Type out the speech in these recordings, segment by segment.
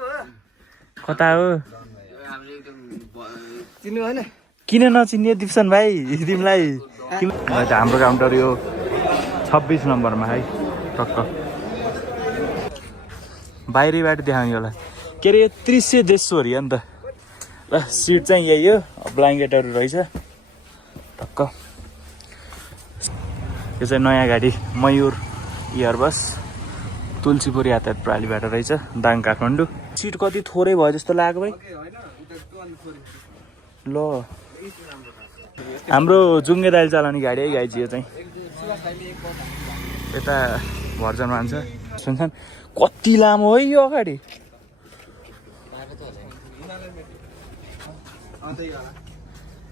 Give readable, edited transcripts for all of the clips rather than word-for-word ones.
कता हो चिन्नु होइन किन नचिन्ने दिप्सन भाइ तिमीलाई हाम्रो काउन्टर यो 26 नम्बरमा है टक्क बाहिरबाट देखाउने होला के अरे त्रिशेश्वरी हो नि त ल सिट चाहिँ यही हो ब्ल्याङ्केटहरू रहेछ टक्क यो चाहिँ नयाँ गाडी मयूर इयरबस तुलसीपुर यातायात प्रणालीबाट रहेछ दाङ काठमाडौँ सिट कति थोरै भयो जस्तो लाग्यो भाइ ल हाम्रो जुङ्गे दाइल चलाउने गाडी है गाइजी यो चाहिँ यता भर्जन मान्छ सुन्छन् कति लामो है यो अगाडि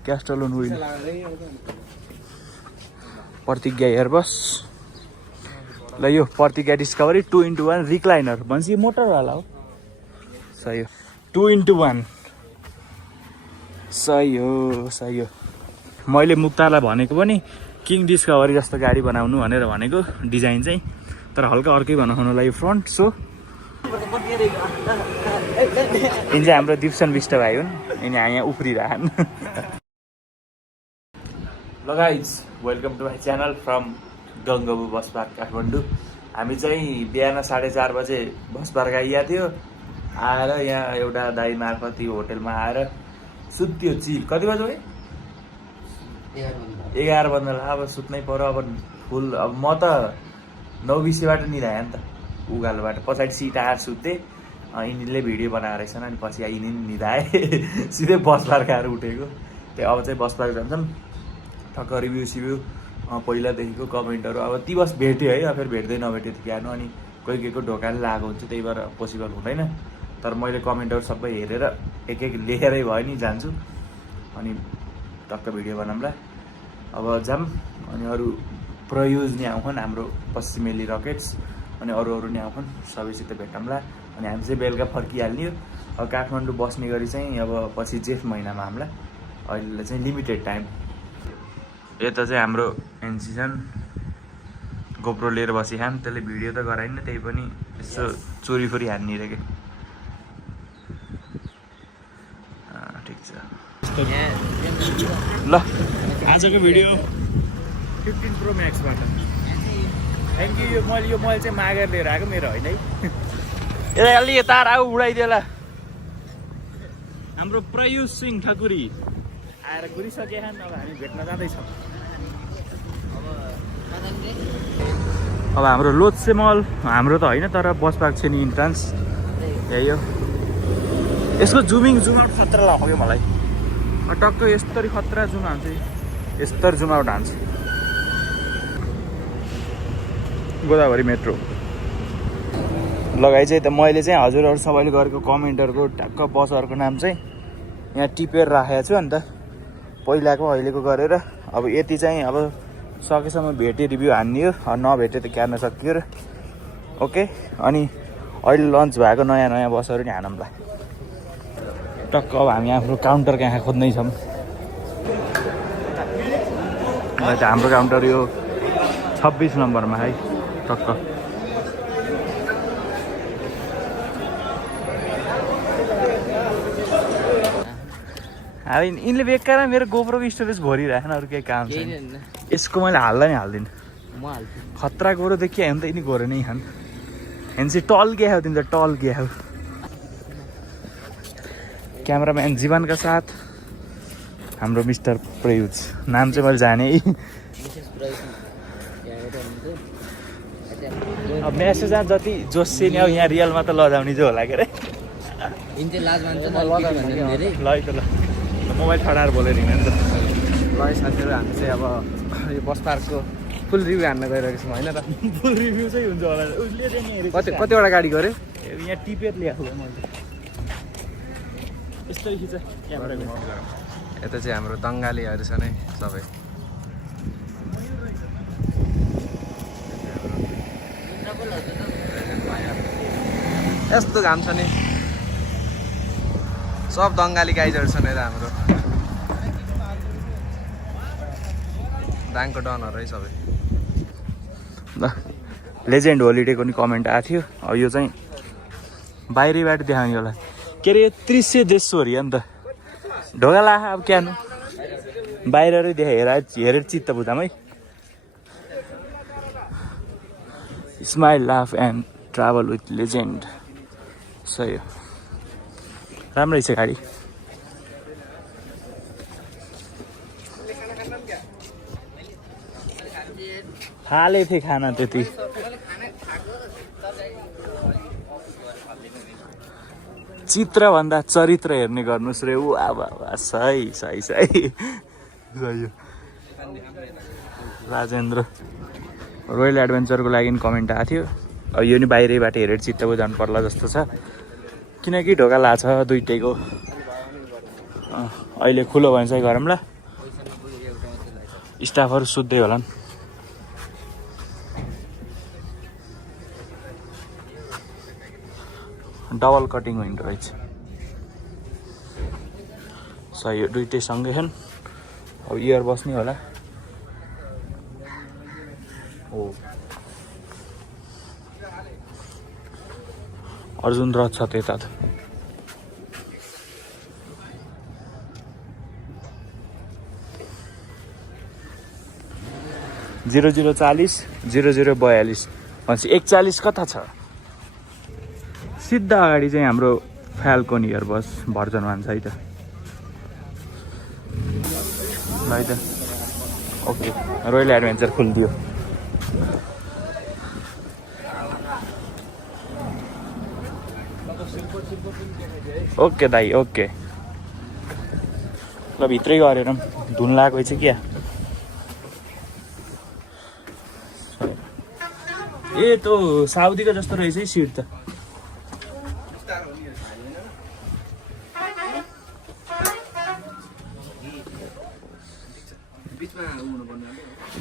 क्यास्टलोन विल प्रतिज्ञा एयरबस ल यो प्रतिज्ञा डिस्कभरी 2x1 रिक्लाइनर भन्छ यो मोटरवाला हो सही हो 2x1 सही हो मैले मुक्तालाई भनेको पनि किङ डिस्कभरी जस्तो गाडी बनाउनु भनेर भनेको डिजाइन चाहिँ तर हल्का अर्कै बनाउनुलाई फ्रन्ट सो यिनी चाहिँ हाम्रो दिप्सन विष्ट भाइ हुन् यिनी यहाँ उफ्रिरहन् ल guys welcome to my channel from Gongabu bus park Kathmandu हामी चाहिँ बिहान 4:30 बजे बस पार्क आइया थियो आएर यहाँ एउटा दाइ मार्फत यो होटेलमा आएर सुत्यो चिल कति बजे भाइ 11 बज्न लाग्यो अब सुत्नै पर्यो अब फुल अब म त 9:20बाट निधाएँ नि त उकालोबाट पछाडि सिट आएर सुत्थेँ यिनीहरूले भिडियो बनाएर रहेछन् अनि पछि यिनी निधाए सिधै बस पार्क आएर उठेको त्यही अब चाहिँ बस पार्क जान्छौँ ठक्क रिभ्यू सिभ्यू पहिलादेखिको कमेन्टहरू अब ती बस भेट्यो है फेरि भेट्दै नभेट्यो त क्यानो अनि कोही कोहीको ढोकाले लागेको हुन्छ त्यही भएर पोसिबल हुँदैन तर मैले कमेन्टहरू सबै हेरेर एक लेखेरै भयो नि जान्छु अनि टक्क भिडियो बनाउँला अब जाम अनि अरू प्रयुज नि आउँछन् हाम्रो पश्चिमेली रकेट्स अनि अरू नि आउँछन् सबैसित भेटौँला अनि हामी चाहिँ बेलुका फर्किहाल्ने हो अब काठमाडौँ बस्ने गरी चाहिँ अब पछि जेठ महिनामा हामीलाई अहिले चाहिँ लिमिटेड टाइम यता चाहिँ हाम्रो एनसिसन गोप्रो लिएर बसिखान् त्यसले भिडियो त गराइन त्यही पनि यसो चोरीफोरी हान्ने रे के ठिक छ ल आजको video 15 pro म्याक्सबाट thank you yo मैले चाहिँ मागेर लिएर आएको मेरो होइन है ए अलि यता आऊ उडाइदिएला हाम्रो प्रयुष सिंह ठकुरी आएर घुरिसकेका अब हामी भेट्न जाँदैछौँ अब हाम्रो लोत्से मल हाम्रो त होइन तर बस पार्क छ नि इन्ट्रान्स यही हो यसको जुम आउट खतरा लाग्यो मलाई टक्क यस्तरी खतरा जुम हान्छ यस्तरी जुम आउट हान्छ गोदावरी मेट्रो लगाइ चाहिँ त मैले चाहिँ हजुरहरू सबैले गरेको कमेन्टहरूको ट्याक्क बसहरूको नाम चाहिँ यहाँ टिपेर राखेको छु अन्त पहिलाको अहिलेको गरेर अब यति चाहिँ अब सकेसम्म भेटे रिभ्यू हान्ने हो नभेटे त क्यार्न सकियो र ओके अनि अहिले लन्च भएको नयाँ बसहरू नि हानौँला टक्क अब हामी आफ्नो काउन्टर कहाँ खोज्दै छौँ हाम्रो काउन्टर यो 26 नम्बरमा है टक्क अब यिनले बेकार मेरो गोप्रोको स्टोरेज भरिरहेन अरू केही काम छैन यसको मैले हाल्दा नि हाल्दिनँ खतरा गोरो देखियो भने त यिनी गोरो नै खान् होइन चाहिँ टल गया हो तिमी त टल गया हो क्यामराम्यान जीवनका साथ हाम्रो मिस्टर प्रयुज नाम चाहिँ मैले जाने अब मेसेज जति जोसे नि अब यहाँ रियलमा त लजाउने चाहिँ होला के अरे ल त ल मोबाइल छडाएर बोलेर हिँड्यो नि त ल साथीहरू हामी चाहिँ अब यो बस पार्कको फुल रिभ्यू हान्न गइरहेको छौँ होइन त फुल रिभ्यू चाहिँ हुन्छ होला उसले कतिवटा गाडी गऱ्यो यहाँ टिपेर ल्याएको मैले यस्तै खिच यता चाहिँ हाम्रो दङ्गालीहरू छ नै सबै यस्तो घाम छ नि सब दङ्गाली गाइजहरू छन् यता हाम्रो दाङको डनहरू है सबै ल लेजेन्ड होलिडेको नि कमेन्ट आएको थियो अब यो चाहिँ बाहिरैबाट देखाउने होला के अरे यो दृश्य देशो अरे नि त ढोका ला अब क्यानु बाहिरै हेरेर चित्त बुझाम है smile laugh and travel with legend सही हो राम्रै छ गाडी हाले थिएँ खाना त्यति चित्रभन्दा चरित्र हेर्ने गर्नुहोस् रे ऊ अब सही सही सही सही हो राजेन्द्र रोयल एडभेन्चरको लागि कमेन्ट आएको थियो अब यो नि बाहिरैबाट हेरेर चित्त बुझाउनु पर्ला जस्तो छ किनकि ढोका लाछ दुइटैको अहिले खुलो भयो चाहिँ गरौँ ल स्टाफहरू सुत्दै होलान् डबल कटिङ विन्डो रहेछ सही हो दुइटै सँगै छन् अब इयर बस्ने होला हो अर्जुन रथ छ त्यता त 0040 0042 भनेपछि 41 कता छ सिधा अगाडि चाहिँ हाम्रो फ्याल्कोन इयर बस भर्जन वान छ है त ल है त ओके रोयल एडभेन्चर खुलिदियो ओके दाइ ओके ल भित्रै गरेर धुन लागेको छ क्या ए त्यो साउदीको जस्तो रहेछ है सिट त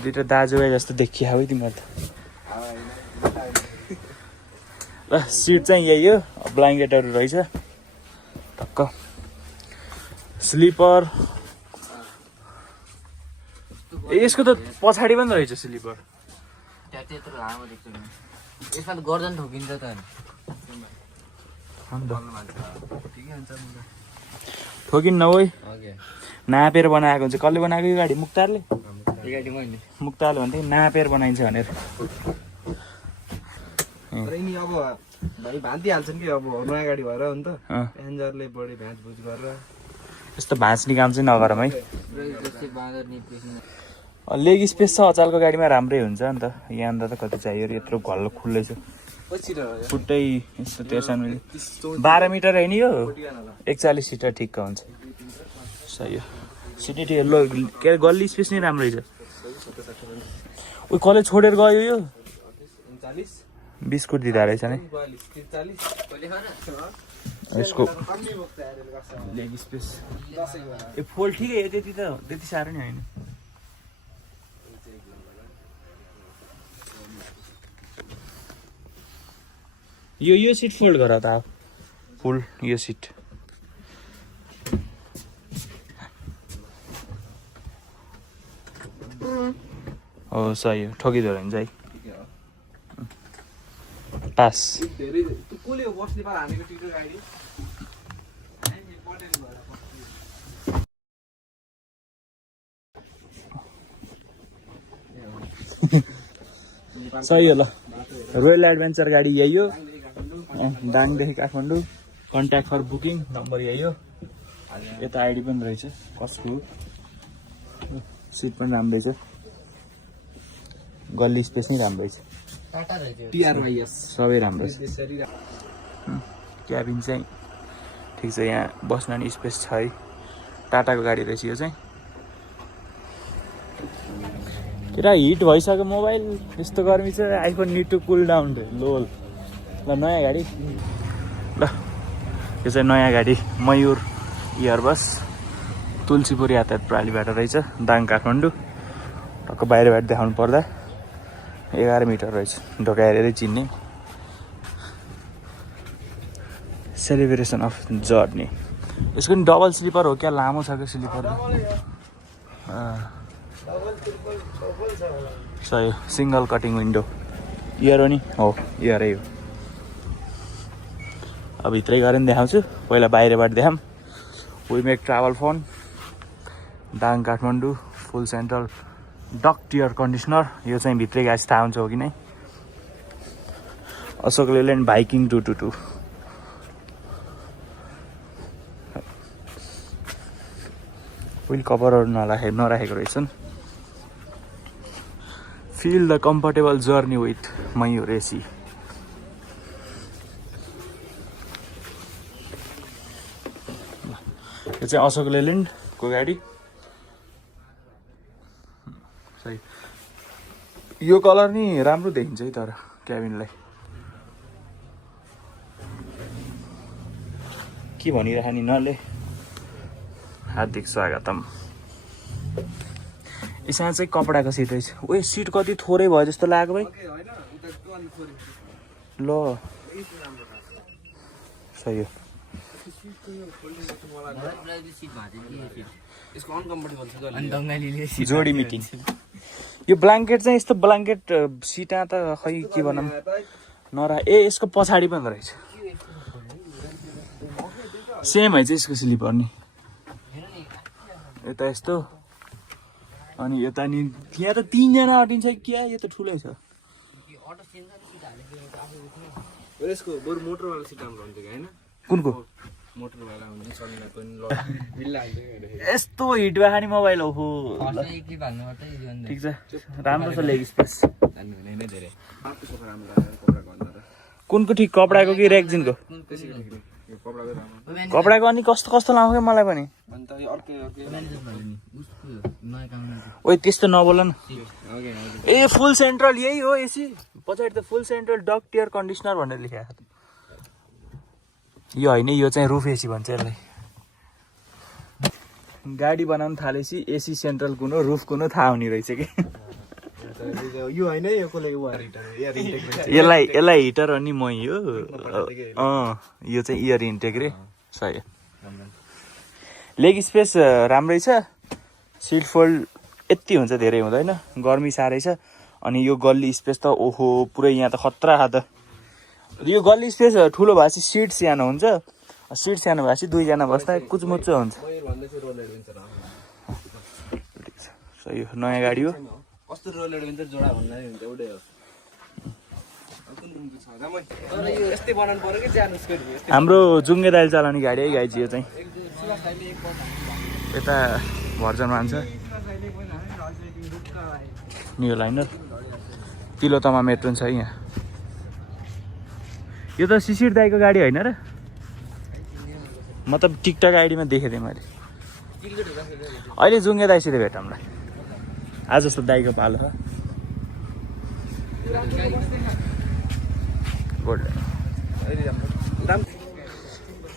दुइटा दाजुभाइ जस्तो देखिया है तिमीहरू त ल सिट चाहिँ यही हो ब्ल्याङ्केटहरू रहेछ टक्क स्लिपर ए यसको त पछाडि पनि रहेछ स्लिपर यसमा त गर्दन ठोकिन्छ त ठोकिन्न है नापेर बनाएको हुन्छ कसले बनाएको यो गाडी मुक्तारले मुक्तारले भन्थे नापेर बनाइन्छ भनेर अब भाइ भाँचिहाल्छन् कि अब नयाँ गाडी भएर हो नि त एन्जरले बढी भ्याँचभुच गरेर यस्तो भाँच्ने काम चाहिँ नगरौँ है लेग स्पेस छ अचालको गाडीमा राम्रै हुन्छ नि त यहाँ त कति चाहियो यत्रो घल्ल खुल्लै छ फुट्टै यस्तो त्यसमा 12 मिटर होइन यो 41 सिटर ठिक्क हुन्छ सही हो सिटी के अरे गल्ली स्पेस नै राम्रै छ उयो कलेज छोडेर गयो यो 20 दिँदा रहेछ नि यसको लेग स्पेस ए फोल्ड ठिकै हो त्यति साह्रो नि होइन यो सिट फोल्ड गर त फुल यो सिट हो सही हो ठोकिदो रहेछ है पास सही हो ल रोयल एडभेन्चर गाडी यही हो दाङदेखि Kathmandu contact for booking number यही हो यता आइडी पनि रहेछ कसको सिट पनि राम्रै छ गल्ली स्पेस नै राम्रै छ सबै राम्रो छ क्याबिन चाहिँ ठिक छ यहाँ बस्न नि स्पेस छ है टाटाको गाडी रहेछ यो चाहिँ केटा हिट भइसक्यो मोबाइल यस्तो गर्मी छ iPhone need to cool down lol ल नयाँ गाडी ल यो चाहिँ नयाँ गाडी मयूर इयरबस तुलसीपुर यातायात प्रणालीबाट रहेछ दाङ काठमाडौँ टक्क बाहिरबाट देखाउनु पर्दा 11 मिटर रहेछ ढोका हेरेरै चिन्ने सेलिब्रेसन अफ जर्नी यसको नि डबल स्लिपर हो क्या लामो छ क्या स्लिपर सही सिङ्गल कटिङ विन्डो इयर हो नि हो इयरै हो अब भित्रै गएर नि देखाउँछु पहिला बाहिरबाट देखाऊँ we make travel phone Dang Kathmandu full central duct air conditioner यो चाहिँ भित्रै गएपछि थाहा हुन्छ हो कि नै अशोक लेल्यान्ड बाइकिङ 222 व्हिल कभरहरू नराखेको रहेछन् feel the comfortable journey with Mayur AC यो चाहिँ अशोक लेल्यान्डको गाडी सही यो कलर नि राम्रो देखिन्छ है तर क्याबिनलाई के भनिराख्ने नले हार्दिक स्वागतम यसमा चाहिँ कपडाको सिट रहेछ ओए सिट कति थोरै भयो जस्तो लाग्यो भाइ ल सही हो जोडी मिटिङ यो ब्ल्याङ्केट चाहिँ यस्तो ब्ल्याङ्केट सिटा त खै के भनौँ ए यसको पछाडि पनि रहेछ सेम है चाहिँ यसको स्लिपर नि यता यस्तो अनि यता नि यहाँ त 3 जना अटिन्छ क्या यो त ठुलै छ यसको बरु मोटरवाला सिट राम्रो हुन्छ हैन कुनको मोटरवाला हुन्छ चल्न पनि यस्तो हिट भयो नि मोबाइल हो ठिक छ राम्रो छ लेग स्पेस कुनको ठिक कपडाको कि रेक्जिनको कपडाको अनि कस्तो कस्तो लाउँछ मलाई पनि ओइ त्यस्तो नबोल न ए फुल सेन्ट्रल यही हो एसी पछाडि त फुल सेन्ट्रल डक्ट एयर कन्डिसनर भनेर लेखेको छ यो होइन यो चाहिँ रुफ एसी भन्छ यसलाई गाडी बनाउनु थालेपछि एसी सेन्ट्रल कुन हो रुफ कुन हो थाहा हुने रहेछ कि यो हैन यो कोले यसलाई हिटर हो नि मै हो यो चाहिँ इयर इन्टेक रे सही लेग स्पेस राम्रै छ सिट फोल्ड यति हुन्छ धेरै हुँदैन गर्मी साह्रै छ अनि यो गल्ली स्पेस त ओहो पुरै यहाँ त खतरा खा त यो गल्ली स्पेस ठुलो भएपछि सिट सानो हुन्छ सिट सानो भएपछि 2 जना बस्दा कुचमुच्चो हुन्छ सही हो नयाँ गाडी हो कस्तो रोल एडभेन्चर जोडा भन्दा हुन्छ एउटै हो यस्तै बनाउनु पर्यो कि जानुस् गरी हाम्रो जुङ्गे दाइल चलाउने गाडी है गाइजी यो चाहिँ यता भर्जन मान्छ न्यू लाइनर तिलोतमा मेट्रो छ यहाँ यो त शिशिर दाईको गाडी होइन र मतलब टिकटक आइडीमा देखेको थिएँ मैले अहिले जुङ्गे दाइसित भेटौँला आज जस्तो दाईको पालो छ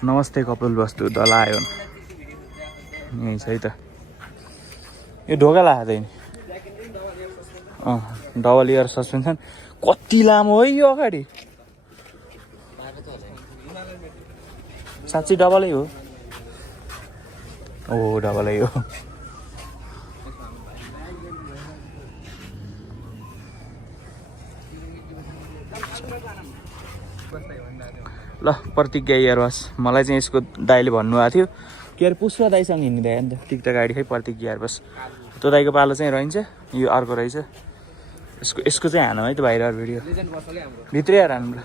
नमस्ते कपिल वस्तु दलायो यहीँ छ है त यो ढोका लाग्दै नि डबल इयर सस्पेन्सन कति लामो है यो अगाडि साँच्चै डबलै हो ओ डबलै हो ल प्रतिज्ञा एयरवास मलाई चाहिँ यसको दाइले भन्नुभएको थियो के अरे पुष्पा दाइसँग हिँड्दै नि त टिकटक गाडी खै प्रतिज्ञा एयरवास त्यो दाइको पालो चाहिँ रहन्छ यो अर्को रहेछ यसको चाहिँ हानौँ है त बाहिर भिडियो भित्रै आएर हानौँ ल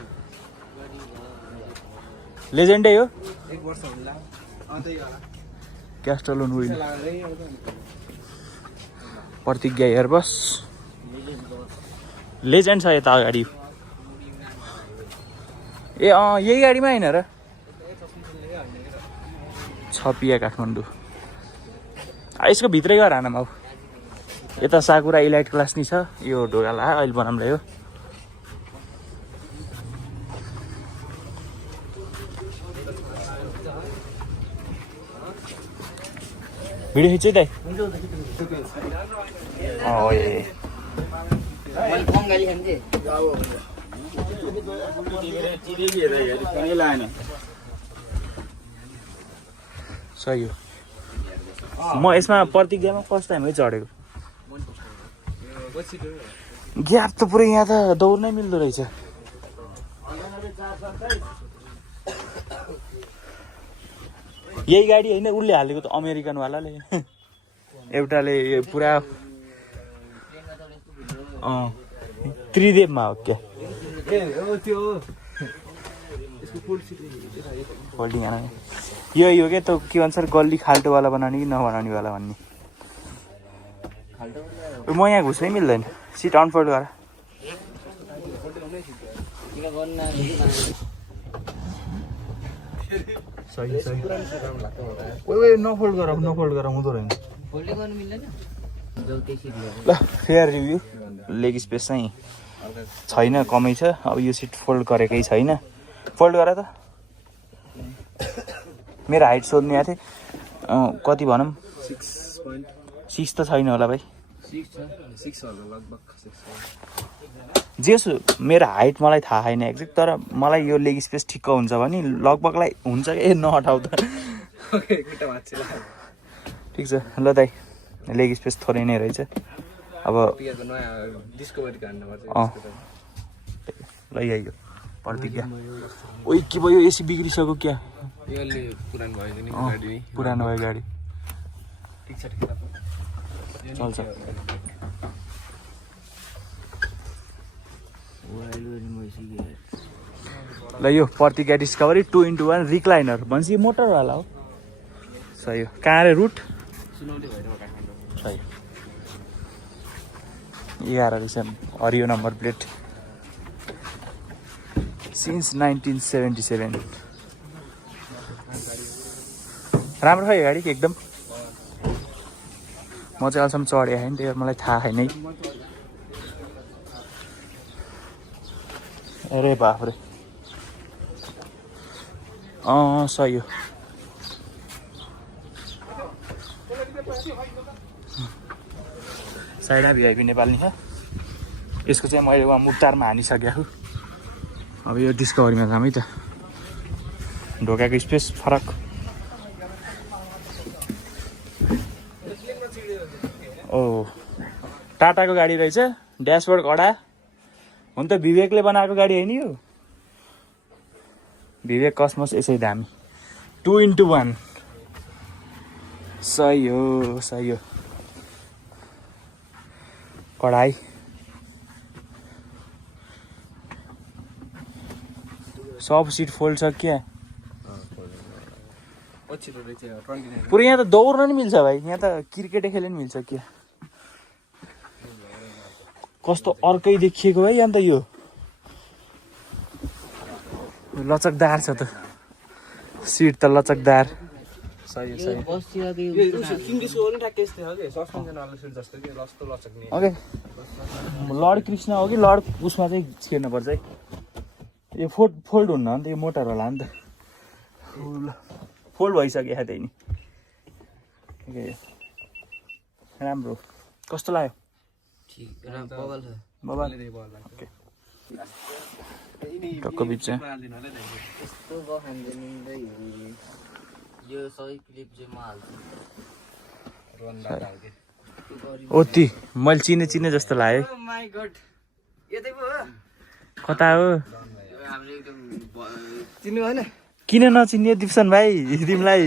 लेजेन्डै हो 1 वर्ष होला क्यास्टलोन विल प्रतिज्ञा एयरबस लेजेन्ड छ यता अगाडि ए यही गाडीमा होइन र छपिया काठमाडौँ यसको भित्रै गएर हानौँ अब यता साकुरा इलाइट क्लास नि छ यो ढोकाला अहिले बनाऊँ यो भिडियो खिच्दै दाइ सही हो म यसमा प्रतिज्ञामा फर्स्ट टाइम है चढेको ग्याप त पुरै यहाँ त दौड्नै मिल्दो रहेछ यही गाडी होइन उसले हालेको त अमेरिकनवालाले एउटाले यो पुरा त्रिदेवमा हो क्या फोल्डिङ यो क्या त के भन्छ गल्ली खाल्टोवाला बनाउने कि नबनाउनेवाला भन्ने म यहाँ घुस्नै मिल्दैन सिट अनफोल्ड गर नफोल्ड गर हुँदो रहेछ ल फेयर रिभ्यू लेग स्पेस चाहिँ छैन कमै छ अब यो सिट फोल्ड गरेकै छैन फोल्ड गर त मेरो हाइट सोध्नु आएको थिएँ कति भनौँ 6 त छैन होला भाइ जेसो मेरो हाइट मलाई थाहा छैन एक्ज्याक्ट तर मलाई यो लेग स्पेस ठिक्क हुन्छ भने लगभगलाई हुन्छ कि नहटाउ त ठिक छ ल दाइ लेग स्पेस थोरै नै रहेछ अब ल आइयो प्रतिज्ञा ओइ के भयो एसी बिग्रिसक्यो क्या पुरानो भयो गाडी चल्छ ल यो प्रतिज्ञा डिस्कभरी 2x1 रिक्लाइनर भन्छ यो मोटरवाला हो सही हो कहाँ रे रुट सही 11 रहेछ हरियो नम्बर प्लेट सिन्स 1977 राम्रो छ यो गाडी एकदम म चाहिँ अहिलेसम्म चढेको छैन त्यही भएर मलाई थाहा छैन है अरे बाफ्रे सही हो साइडमा भिआइपी नेपाली छ यसको चाहिँ मैले उहाँ मुक्तारमा हानिसकेको छु अब यो डिस्कभरीमा जाम है त ढोकाको स्पेस फरक ओ टाटाको गाडी रहेछ ड्यासबोर्ड कडा हुन त विवेकले बनाएको गाडी होइन यो विवेक कसमस यसै दामी 2x1 सही हो कडाई सब सिट फोल्ड छ क्या पुरै यहाँ त दौड्न नि मिल्छ भाइ यहाँ त क्रिकेटै खेल्न नि मिल्छ क्या कस्तो अर्कै देखिएको भाइ अन्त यो लचकदार छ त सिट त लचकदार ओके लर्ड कृष्ण हो कि लर्ड उसमा चाहिँ छिर्नु पर्छ है यो फोल्ड हुन्न नि त यो मोटर होला नि त फोल्ड भइसक्यो त्यही नि राम्रो कस्तो लाग्यो टक्क बिच ओती मैले चिने जस्तो लाग्यो कता हो किन नचिन्ने दिप्सन भाइ तिमीलाई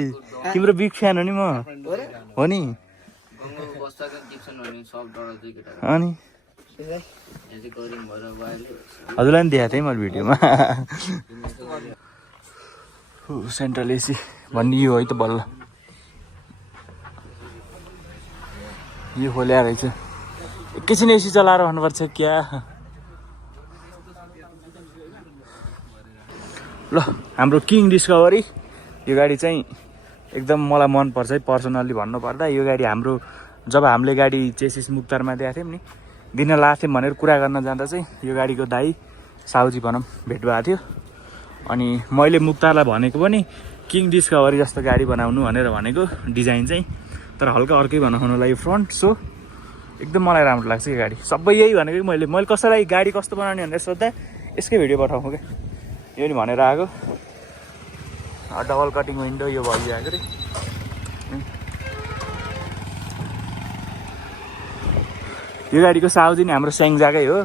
तिम्रो बिग फ्यान हो नि म हो नि अनि हजुरलाई नि देखाएको थिएँ मैले भिडियोमा सेन्ट्रल एसी भन्ने यो है त बल्ल यो खोल्या रहेछ एकैछिन एसी चलाएर भन्नुपर्छ क्या ल हाम्रो किङ डिस्कभरी यो गाडी चाहिँ एकदम मलाई मनपर्छ है पर्सनल्ली भन्नुपर्दा यो गाडी हाम्रो जब हामीले गाडी चेसिस मुक्तारमा दिएको थियौँ नि दिन लाएको थियौँ भनेर कुरा गर्न जाँदा चाहिँ यो गाडीको दाइ साउजी भनौँ भेट भएको थियो अनि मैले मुक्तारलाई भनेको पनि किङ डिस्कभरी जस्तो गाडी बनाउनु भनेर भनेको डिजाइन चाहिँ तर हल्का अर्कै बनाउनुलाई फ्रन्ट सो एकदम मलाई राम्रो लाग्छ यो गाडी सबै यही भनेको मैले कसैलाई गाडी कस्तो बनाउने भनेर सोद्धा यसकै भिडियो पठाउँ क्या यो नि भनेर आएको डबल कटिङ विन्डो यो भइआएको रे यो गाडीको साउजी नि हाम्रो स्याङ्जाकै हो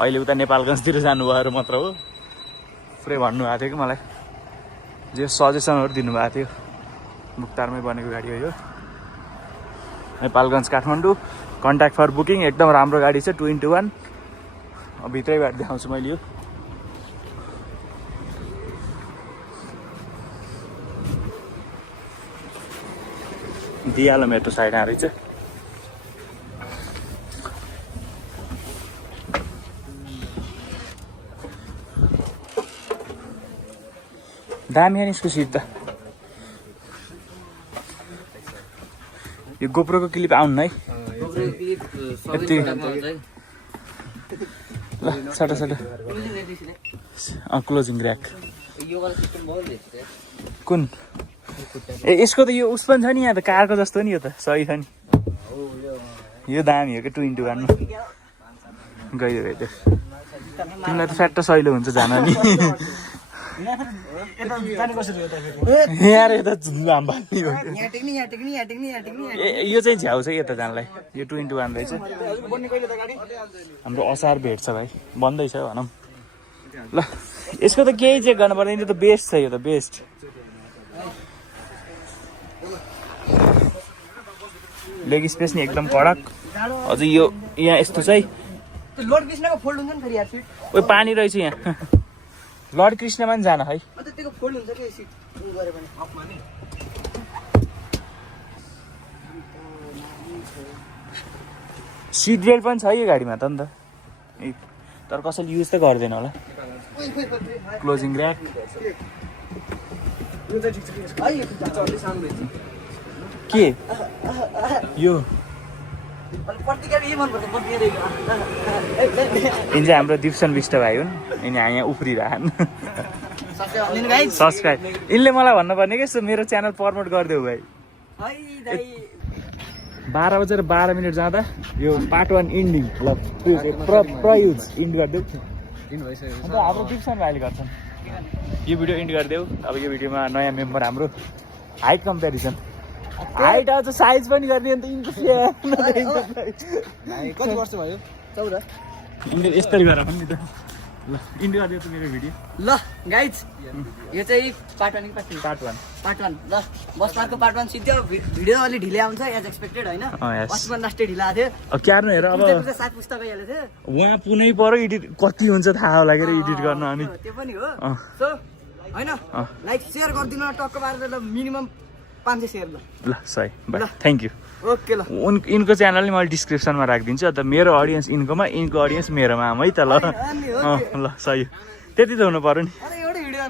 अहिले उता नेपालगञ्जतिर जानुभयो मात्र हो पुरै भन्नुभएको थियो कि मलाई जे सजेसनहरू दिनुभएको थियो मुक्तारमै बनेको गाडी हो यो Nepalgunj Kathmandu contact for booking एकदम राम्रो गाडी छ 2x1 भित्रैबाट देखाउँछु मैले यो दियालो मेट्रो साइड आएर चाहिँ दामी हो नि यसको सिट त यो गोप्रोको क्लिप आउनु है यति ल सटा क्लोजिङ ऱ्याक कुन ए यसको त यो उस पनि छ नि यहाँ त कारको जस्तो नि यो त सही छ नि यो दामी हो क्या 2x1 गयो त्यो तिमीलाई त फ्याट्ट सहिलो हुन्छ जान नि यो चाहिँ झ्याउ छ यता जानलाई यो 2x1 रहेछ हाम्रो असार भेट्छ भाइ बन्दैछ भनौँ ल यसको त केही चेक गर्नु पर्दैन यो त बेस्ट छ यो त बेस्ट लेग स्पेस नि एकदम कडक अझै यो यहाँ यस्तो चाहिँ ओ पानी रहेछ यहाँ लर्ड कृष्णमा पनि जान है सिट बेल्ट पनि छ यो गाडीमा त नि त तर कसैले युज त गर्दैन होला क्लोजिङ ऱ्याक के यो यिनी चाहिँ हाम्रो दिप्सन विष्ट भाइ हुन् यिनी यहाँ उफ्रिरहन् सब्सक्राइब यिनले मलाई भन्नुपर्ने कि मेरो च्यानल प्रमोट गरिदेऊ भाइ 12 बजेर 12 मिनट जाँदा यो पार्ट 1 इन्डिङ ल प्रयुज इन्ड गरिदेऊ हाम्रो दिप्सन भाइले गर्छन् यो भिडियो इन्ड गरिदेऊ अब यो भिडियोमा नयाँ मेम्बर हाम्रो हाइट कम्पेरिजन हाइट अझ साइज पनि गर्ने अन्त कति वर्ष भयो 14 यस्तरी गरेर पनि त ल इन्ड गरिदियो त मेरो भिडियो ल गाइज यो चाहिँ पार्ट 1 ल बस पार्कको पार्ट 1 सिधै भिडियो अलि ढिलै आउँछ एज एक्सपेक्टेड होइन अस्ति लास्टै ढिला आएको थियो अब क्यार्नु हेर अब सात पुस्तक गइहाल्यो थियो उहाँ पुनै पर्यो एडिट कति हुन्छ थाहा होला के एडिट गर्न अनि त्यो पनि हो सो होइन लाइक सेयर गरिदिनु टक्क पारेर मिनिमम 500 सेयर ल सही बाई थ्याङ्क यू ओके ल यिनको च्यानल नि मैले डिस्क्रिप्सनमा राखिदिन्छु अन्त मेरो अडियन्स यिनकोमा यिनको अडियन्स मेरोमा है त ल ल सही त्यति त हुनु पर्यो नि एउटै भिडियो